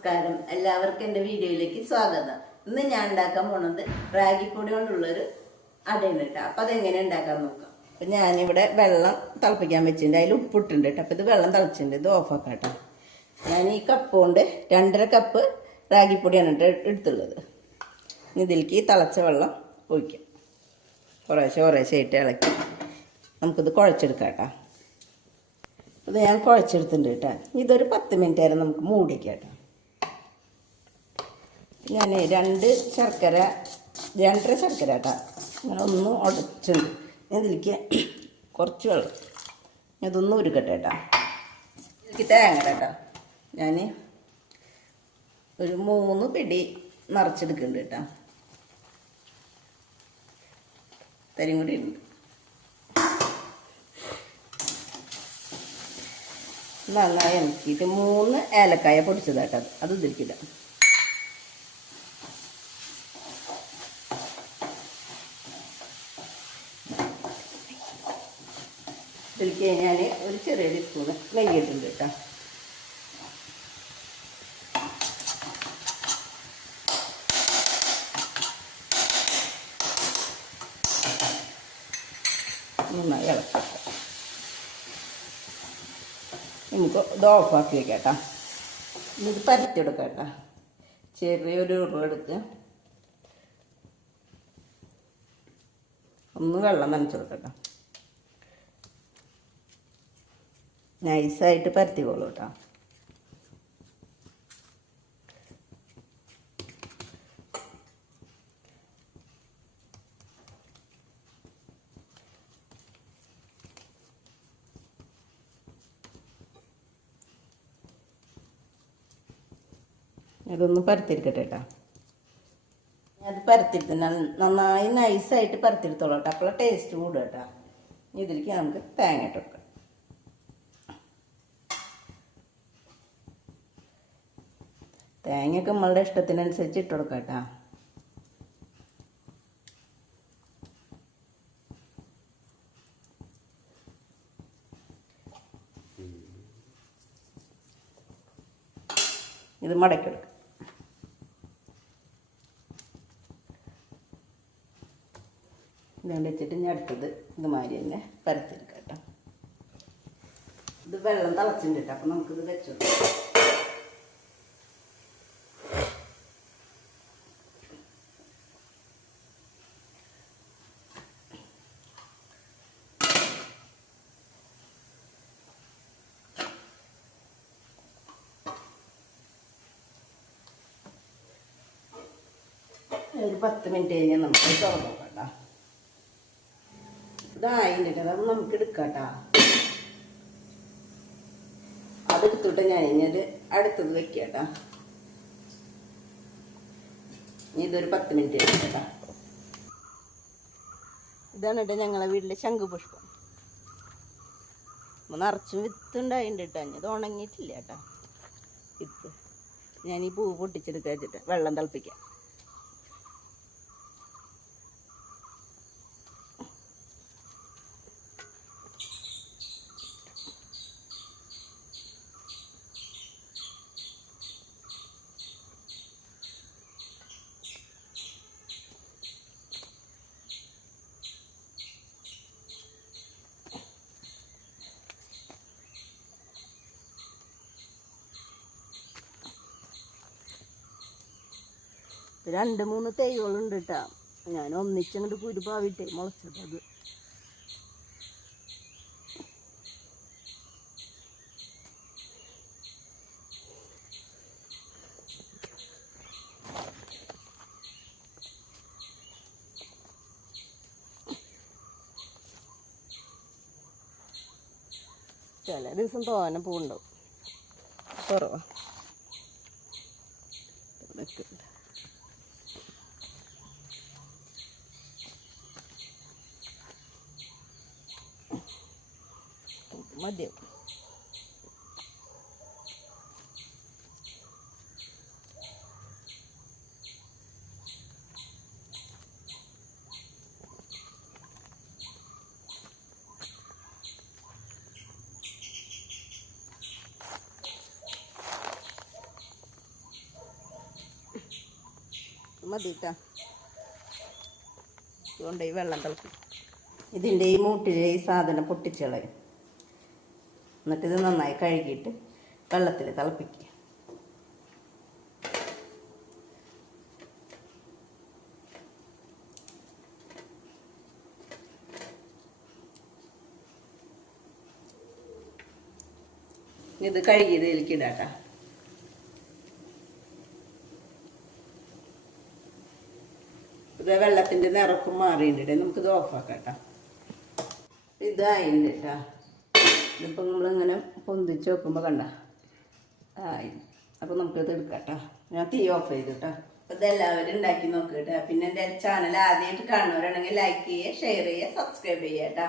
നമസ്കാരം. എല്ലാവർക്കും എന്റെ വീഡിയോയിലേക്ക് സ്വാഗതം. ഇന്ന് ഞാൻ ഉണ്ടാക്കാൻ പോണത് റാഗിപ്പൊടി കൊണ്ടുള്ളൊരു അടയാണ് കേട്ടോ. അപ്പം അതെങ്ങനെ ഉണ്ടാക്കാൻ നോക്കാം. അപ്പം ഞാനിവിടെ വെള്ളം തിളപ്പിക്കാൻ വെച്ചിട്ടുണ്ട്. അതിൽ ഉപ്പിട്ടുണ്ട് കേട്ടോ. അപ്പം ഇത് വെള്ളം തിളച്ചിട്ടുണ്ട്. ഇത് ഓഫാക്കാം കേട്ടോ. ഞാൻ ഈ കപ്പ് കൊണ്ട് രണ്ടര കപ്പ് റാഗിപ്പൊടിയാണ് കേട്ടോ എടുത്തുള്ളത്. ഇതിലേക്ക് ഈ തിളച്ച വെള്ളം ഒഴിക്കാം. കുറേശ്ശെ കുറേശ്ശെ ആയിട്ട് ഇളക്കി. നമുക്കിത് കുഴച്ചെടുക്കാം കേട്ടോ. ഇത് ഞാൻ കുഴച്ചെടുത്തിട്ടുണ്ട് കേട്ടോ. ഇതൊരു പത്ത് മിനിറ്റ് നേരം നമുക്ക് മൂടിക്കാം കേട്ടോ. ഞാൻ രണ്ട് ശർക്കര രണ്ടര ശർക്കര കേട്ടോ അങ്ങനെ ഒന്ന് ഉടച്ചുണ്ട് ഇതിലേക്ക് കുറച്ച് വെള്ളം. ഇതൊന്നും ഉരുക്കട്ടെ കേട്ടോ ഇതിലേക്ക് തേങ്ങ കേട്ടോ ഞാൻ ഒരു മൂന്ന് പിടി നിറച്ചെടുക്കുന്നുണ്ട് കേട്ടോ തരും കൂടി ഉണ്ട്. നന്നായി എനിക്കിട്ട് മൂന്ന് ഏലക്കായ പൊടിച്ചതാട്ടോ അത് അത് ഇതിലേക്കിടാം ഇതിലേക്ക് ഞാൻ ഒരു ചെറിയ സ്പൂൺ നെയ്യിട്ടുണ്ട് കേട്ടോ. നന്നായി ഇളക്കാം. നമുക്ക് ഇത് ഓഫാക്കി വെക്കാം കേട്ടോ ഇത് പരത്തി എടുക്കാം കേട്ടോ. ചെറിയൊരു ഉരുളെടുത്ത് ഒന്ന് വെള്ളം നനച്ചെടുക്കട്ടെ നൈസായിട്ട് പരത്തിക്കോളൂ കേട്ടോ ഇതൊന്ന് പരത്തിരിക്കട്ടെ കേട്ടോ അത് പരത്തിരുത്ത് നന്നായി നൈസായിട്ട് പരത്തിരുത്തോളൂ കേട്ടോ അപ്പോൾ ടേസ്റ്റ് കൂടും കേട്ടോ ഇതിലേക്ക് നമുക്ക് തേങ്ങ ഇട്ട് തേങ്ങയൊക്കെ നമ്മളുടെ ഇഷ്ടത്തിനനുസരിച്ച് ഇട്ട് കൊടുക്കാം കേട്ടോ. ഇത് മടക്കിയെടുക്കാം ഇതുകൊണ്ട് വെച്ചിട്ട് ഞാൻ അടുത്തത് ഇതുമാതിരി തന്നെ പരത്തിയെടുക്കാം കേട്ടോ. ഇത് വെള്ളം തിളച്ചിട്ടുണ്ട് കേട്ടോ അപ്പം നമുക്കിത് വെച്ചു ഒരു പത്ത് മിനിറ്റ് കഴിഞ്ഞാൽ നമുക്ക് തുറന്നു നോക്കാം കേട്ടോ ഇതായിട്ടുണ്ട് അത് നമുക്ക് എടുക്കാം അതെടുത്തിട്ട് ഞാൻ കഴിഞ്ഞാൽ അടുത്തത് വെക്കാം ഇനി ഇതൊരു പത്ത് മിനിറ്റ് കഴിഞ്ഞ് ഇതാണ് കേട്ടോ ഞങ്ങളെ വീട്ടിലെ ശംഖുപുഷ്പം. നിറച്ചും വിത്തുണ്ടായിട്ടുണ്ട് കേട്ടോ ഇത് ഉണങ്ങിയിട്ടില്ല കേട്ടോ. വിത്ത്. ഞാൻ ഈ പൂ പൊട്ടിച്ചെടുക്കാൻ വെച്ചിട്ട് വെള്ളം തിളപ്പിക്കാം. രണ്ട് മൂന്ന് തൈകളുണ്ട് കേട്ടോ ഞാൻ ഒന്നിച്ചങ്ങോട്ട് കുരുപാവിട്ടെ മുളച്ചത്. ചില ദിവസം തോനെ പൂണ്ടാവും കുറവാ. ഇവിടെയൊക്കെ മതിയാവും മതി കേട്ടോ ഇതുകൊണ്ട് ഈ വെള്ളം തിളക്കും. ഇതിന്റെ ഈ മൂട്ടിലെ ഈ സാധനം പൊട്ടിച്ചളയും. എന്നിട്ട് ഇത് നന്നായി കഴുകിയിട്ട് വെള്ളത്തിൽ തിളപ്പിക്കുക. ഇത് കഴുകിയത് ഇതിലേക്ക് ഇടാട്ടാ ഇത് വെള്ളത്തിന്റെ നിറക്കും മാറിയിട്ടുണ്ട്. നമുക്കിത് ഓഫാക്കാം കേട്ടോ. ഇതായിണ്ട് കേട്ടോ. ഇതിപ്പോൾ നമ്മളിങ്ങനെ പൊന്തിച്ച് വെക്കുമ്പോൾ കണ്ട. ആയി. അപ്പോൾ നമുക്കിത് എടുക്കാം കേട്ടോ ഞാൻ തീ ഓഫ് ചെയ്തു കേട്ടോ അപ്പോൾ ഇതെല്ലാവരും ഉണ്ടാക്കി നോക്കുക കേട്ടോ പിന്നെ എന്റെ ചാനൽ ആദ്യമായിട്ട് കാണുന്നവരാണെങ്കിൽ ലൈക്ക് ചെയ്യുക ഷെയർ ചെയ്യുക സബ്സ്ക്രൈബ് ചെയ്യുക കേട്ടോ